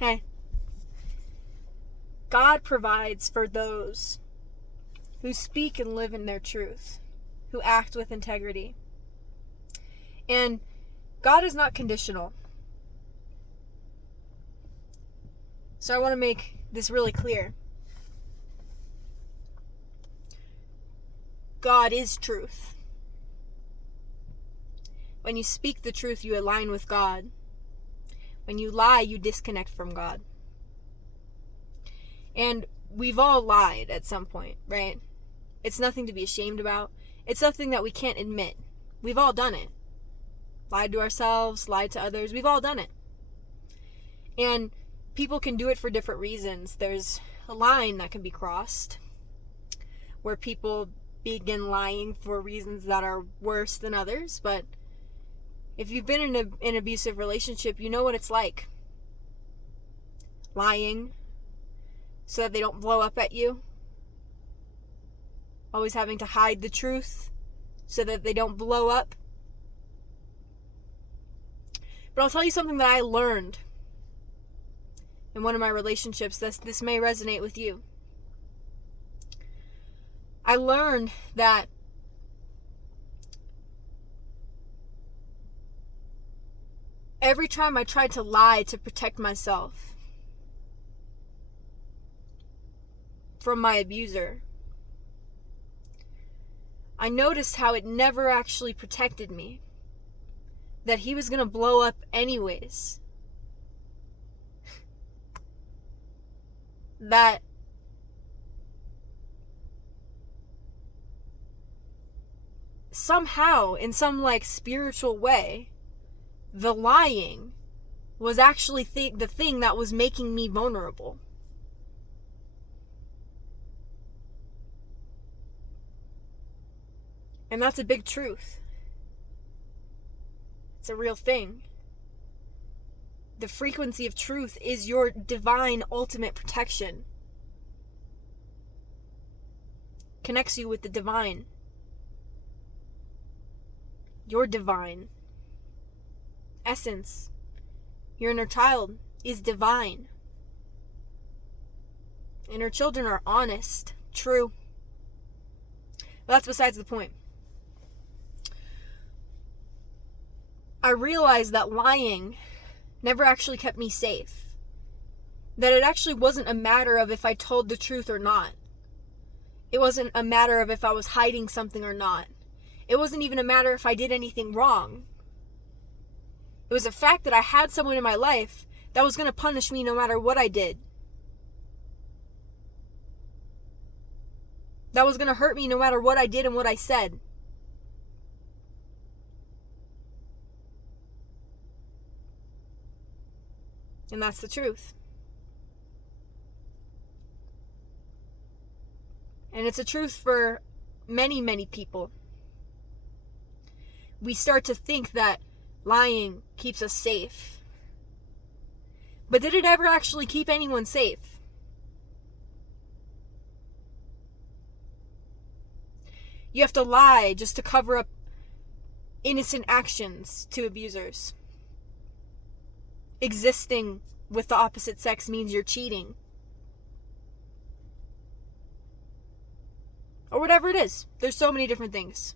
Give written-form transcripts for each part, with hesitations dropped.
Okay? God provides for those who speak and live in their truth, who act with integrity. And God is not conditional. So I want to make this really clear. God is truth. When you speak the truth, you align with God. When you lie, you disconnect from God. And we've all lied at some point, right? It's nothing to be ashamed about. It's something that we can't admit. We've all done it. Lied to ourselves, lied to others. We've all done it. And people can do it for different reasons. There's a line that can be crossed where people begin lying for reasons that are worse than others. But if you've been in an abusive relationship, you know what it's like. Lying so that they don't blow up at you. Always having to hide the truth so that they don't blow up. But I'll tell you something that I learned in one of my relationships. This may resonate with you. I learned that every time I tried to lie to protect myself from my abuser, I noticed how it never actually protected me. That he was going to blow up anyways. That somehow, in some spiritual way, the lying was actually the thing that was making me vulnerable. And that's a big truth. It's a real thing. The frequency of truth is your divine ultimate protection. Connects you with the divine. Your divine essence. Your inner child is divine. Inner children are honest, true. But that's besides the point. I realized that lying never actually kept me safe. That it actually wasn't a matter of if I told the truth or not. It wasn't a matter of if I was hiding something or not. It wasn't even a matter if I did anything wrong. It was a fact that I had someone in my life that was going to punish me no matter what I did. That was going to hurt me no matter what I did and what I said. And that's the truth. And it's a truth for many, many people. We start to think that lying keeps us safe. But did it ever actually keep anyone safe? You have to lie just to cover up innocent actions to abusers. Existing with the opposite sex means you're cheating. Or whatever it is. There's so many different things.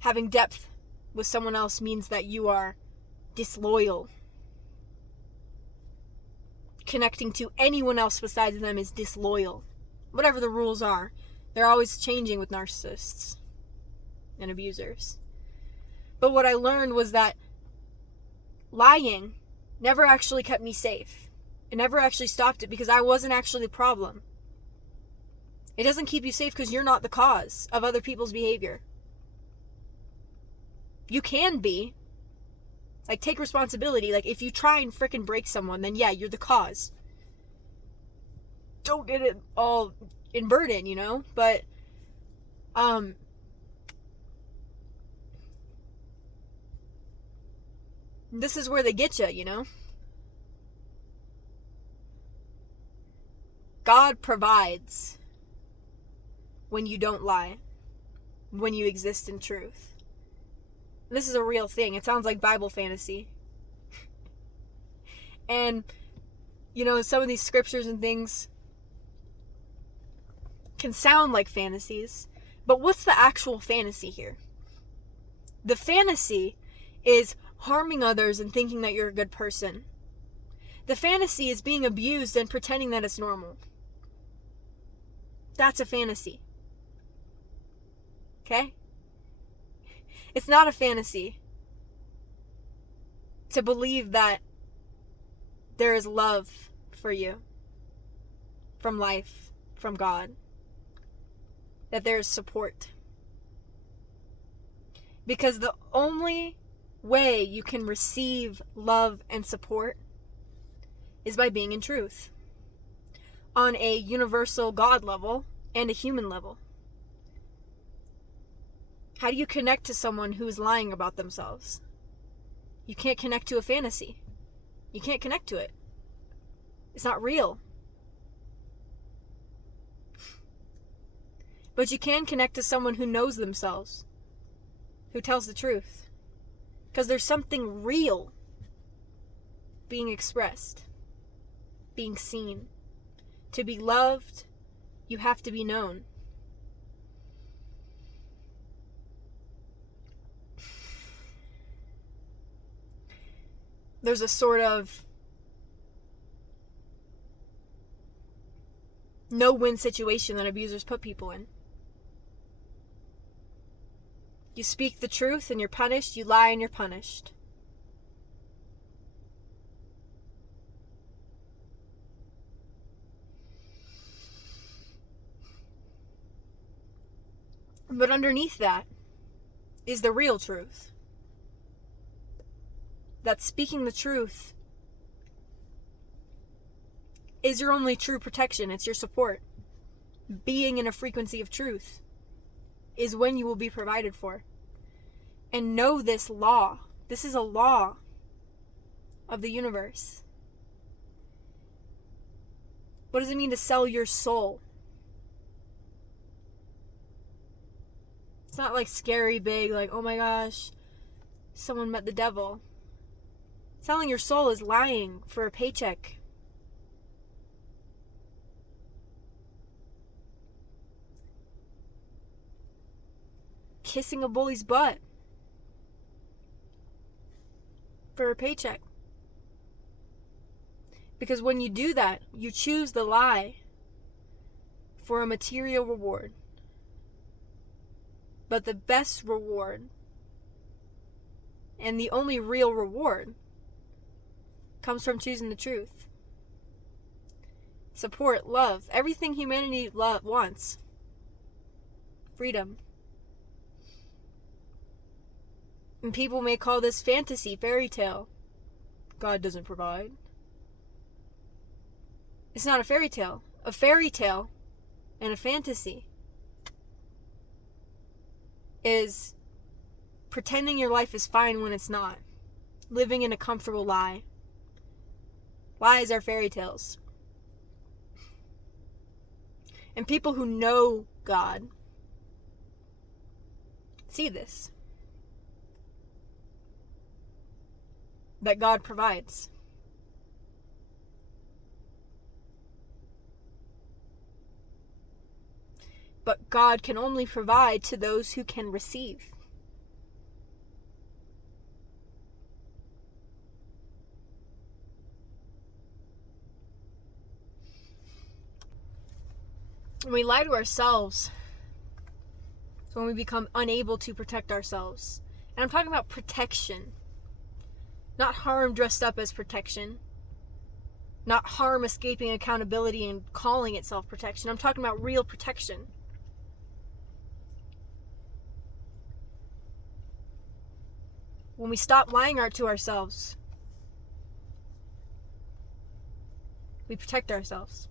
Having depth with someone else means that you are disloyal. Connecting to anyone else besides them is disloyal. Whatever the rules are, they're always changing with narcissists and abusers. But what I learned was that lying never actually kept me safe. It never actually stopped it because I wasn't actually the problem. It doesn't keep you safe because you're not the cause of other people's behavior. You can be. Take responsibility. If you try and frickin' break someone, then yeah, you're the cause. Don't get it all in burden, But, this is where they get you, God provides when you don't lie, when you exist in truth. This is a real thing. It sounds like Bible fantasy. And, some of these scriptures and things can sound like fantasies, but what's the actual fantasy here? The fantasy is harming others and thinking that you're a good person. The fantasy is being abused and pretending that it's normal. That's a fantasy. Okay? It's not a fantasy to believe that there is love for you from life, from God, that there is support. Because the only way you can receive love and support is by being in truth, on a universal God level and a human level. How do you connect to someone who is lying about themselves? You can't connect to a fantasy. You can't connect to it. It's not real. But you can connect to someone who knows themselves, who tells the truth. Because there's something real being expressed, being seen. To be loved, you have to be known. There's a sort of no-win situation that abusers put people in. You speak the truth and you're punished. You lie and you're punished. But underneath that is the real truth. That speaking the truth is your only true protection. It's your support. Being in a frequency of truth is when you will be provided for. And know this law. This is a law of the universe. What does it mean to sell your soul? It's not like scary big, like, oh my gosh, someone met the devil. Selling your soul is lying for a paycheck. Kissing a bully's butt for a paycheck. Because when you do that, you choose the lie for a material reward. But the best reward, and the only real reward, comes from choosing the truth. Support, love, everything humanity wants. Freedom. And people may call this fantasy, fairy tale. God doesn't provide. It's not a fairy tale. A fairy tale and a fantasy is pretending your life is fine when it's not. Living in a comfortable lie. Lies are fairy tales. And people who know God see this. That God provides. But God can only provide to those who can receive. When we lie to ourselves, it's when we become unable to protect ourselves. And I'm talking about protection. Not harm dressed up as protection. Not harm escaping accountability and calling itself protection. I'm talking about real protection. When we stop lying to ourselves, we protect ourselves.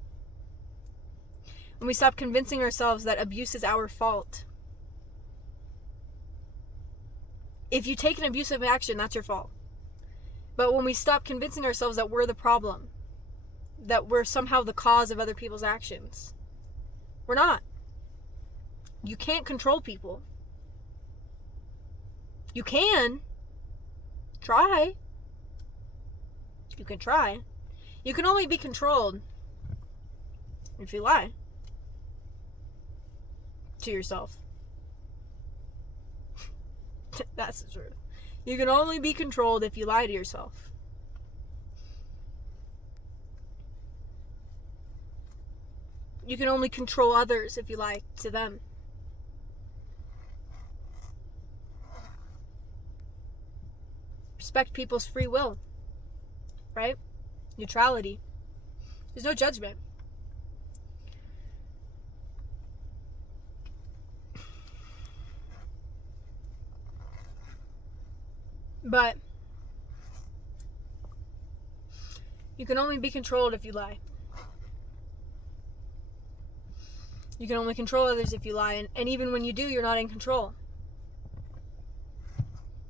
When we stop convincing ourselves that abuse is our fault. If you take an abusive action, that's your fault. But when we stop convincing ourselves that we're the problem, that we're somehow the cause of other people's actions, we're not. You can't control people. You can try. You can try. You can only be controlled if you lie to yourself. That's the truth. You can only be controlled if you lie to yourself. You can only control others if you lie to them. Respect people's free will, right? Neutrality. There's no judgment. But you can only be controlled if you lie. You can only control others if you lie, and even when you do, you're not in control.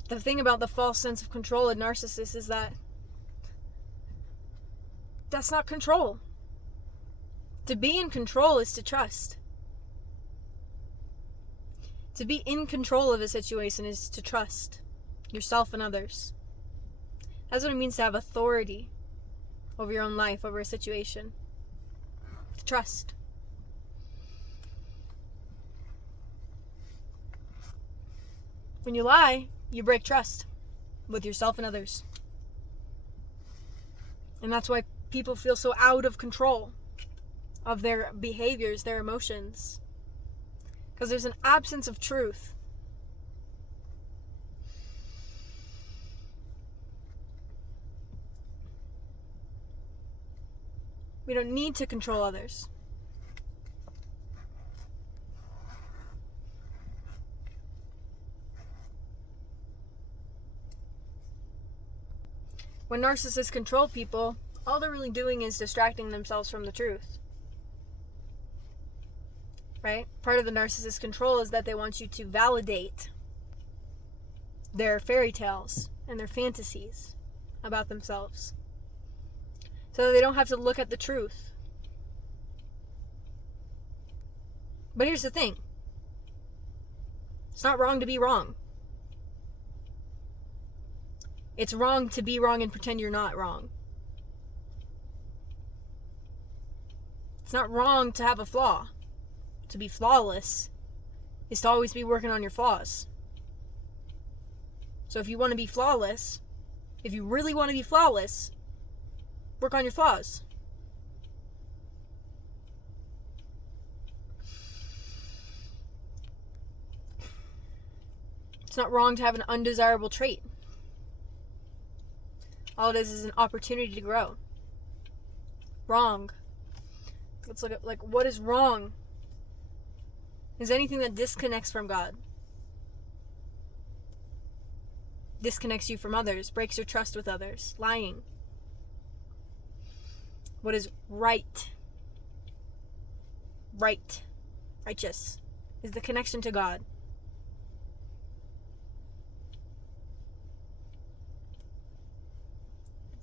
The thing about the false sense of control in narcissists is that that's not control. To be in control is to trust. To be in control of a situation is to trust yourself and others. That's what it means to have authority over your own life, over a situation. To trust. When you lie, you break trust with yourself and others. And that's why people feel so out of control of their behaviors, their emotions. Because there's an absence of truth. We don't need to control others. When narcissists control people, all they're really doing is distracting themselves from the truth. Right? Part of the narcissist control is that they want you to validate their fairy tales and their fantasies about themselves, so that they don't have to look at the truth. But here's the thing. It's not wrong to be wrong. It's wrong to be wrong and pretend you're not wrong. It's not wrong to have a flaw. To be flawless is to always be working on your flaws. So if you want to be flawless, if you really want to be flawless, work on your flaws. It's not wrong to have an undesirable trait. All it is an opportunity to grow. Wrong. Let's look at, what is wrong? Is anything that disconnects from God. Disconnects you from others, breaks your trust with others, lying. What is right? Right. Righteous. Is the connection to God.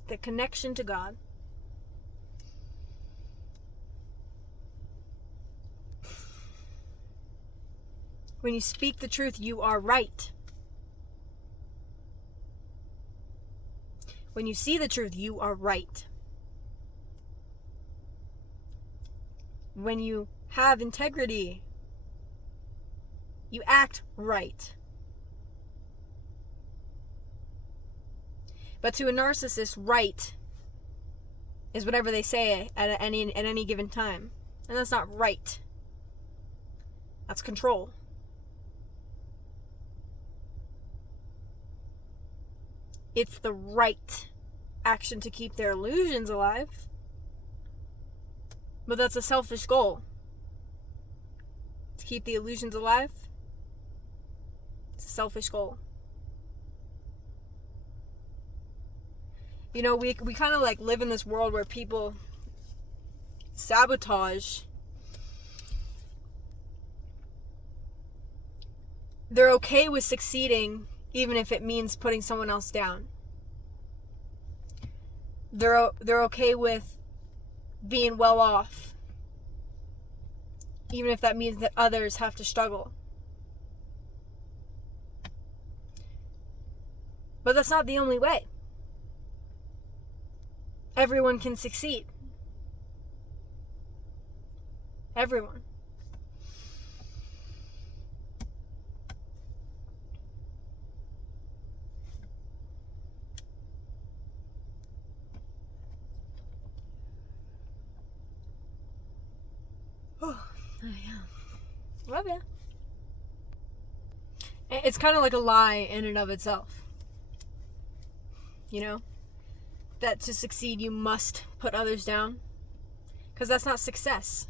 The connection to God. When you speak the truth, you are right. When you see the truth, you are right. When you have integrity, you act right. But to a narcissist, right is whatever they say at any given time. And that's not right. That's control. It's the right action to keep their illusions alive. But that's a selfish goal. To keep the illusions alive. It's a selfish goal. You know, we kind of live in this world where people sabotage. They're okay with succeeding even if it means putting someone else down. They're okay with being well off, even if that means that others have to struggle. But that's not the only way. Everyone can succeed. Everyone. Oh, yeah. Love ya. It's kind of like a lie in and of itself. You know? That to succeed you must put others down. Because that's not success.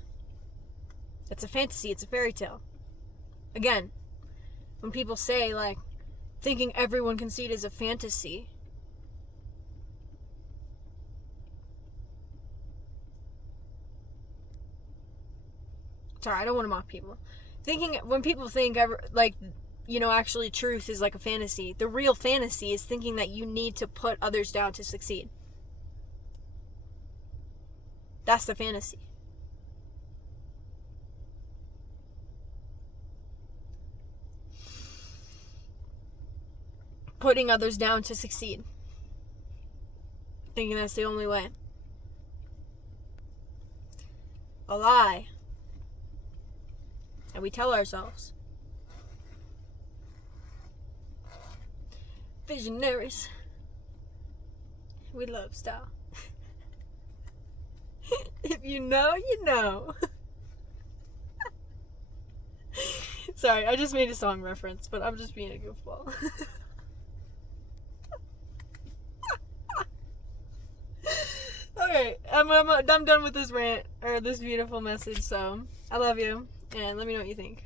It's a fantasy. It's a fairy tale. Again, when people say, like, thinking everyone can succeed is a fantasy. Sorry, I don't want to mock people. When people think, like, you know, actually truth is like a fantasy. The real fantasy is thinking that you need to put others down to succeed. That's the fantasy. Putting others down to succeed. Thinking that's the only way. A lie. And we tell ourselves. Visionaries. We love style. If you know, you know. Sorry, I just made a song reference, but I'm just being a goofball. Okay, I'm done with this rant, or this beautiful message, so I love you, and let me know what you think.